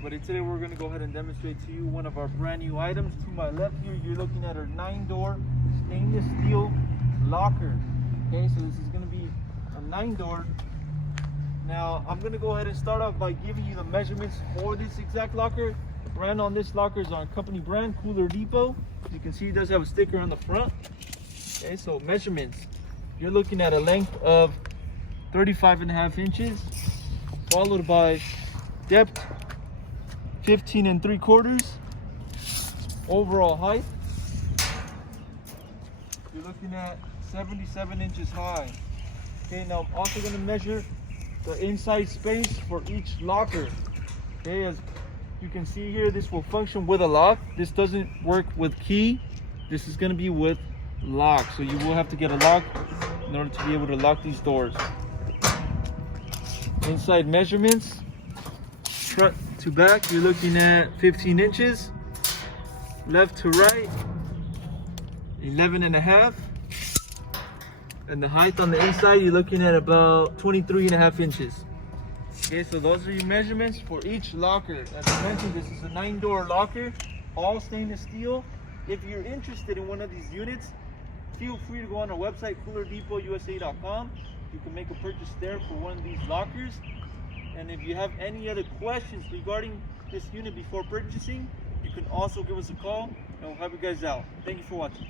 everybody, today we're going to go ahead and demonstrate to you one of our brand new items. To my left here, you're looking at our 9-door stainless steel locker. Okay, so this is going to be a 9-door. Now I'm going to go ahead and start off by giving you the measurements for this exact locker. The brand on this locker is our company brand, Cooler Depot. As you can see, it does have a sticker on the front. Okay, so measurements, you're looking at a length of 35.5 inches, followed by depth 15 3/4. Overall height, you're looking at 77 inches high. Okay, now I'm also going to measure the inside space for each locker. Okay, as you can see here, this will function with a lock. This doesn't work with key. This is going to be with lock, so you will have to get a lock in order to be able to lock these doors. Inside measurements, front to back, you're looking at 15 inches. Left to right, 11.5. And the height on the inside, you're looking at about 23.5 inches. Okay, so those are your measurements for each locker. As I mentioned, this is a 9-door locker, all stainless steel. If you're interested in one of these units, feel free to go on our website, coolerdepot.usa.com. You can make a purchase there for one of these lockers. And if you have any other questions regarding this unit before purchasing, you can also give us a call and we'll help you guys out. Thank you for watching.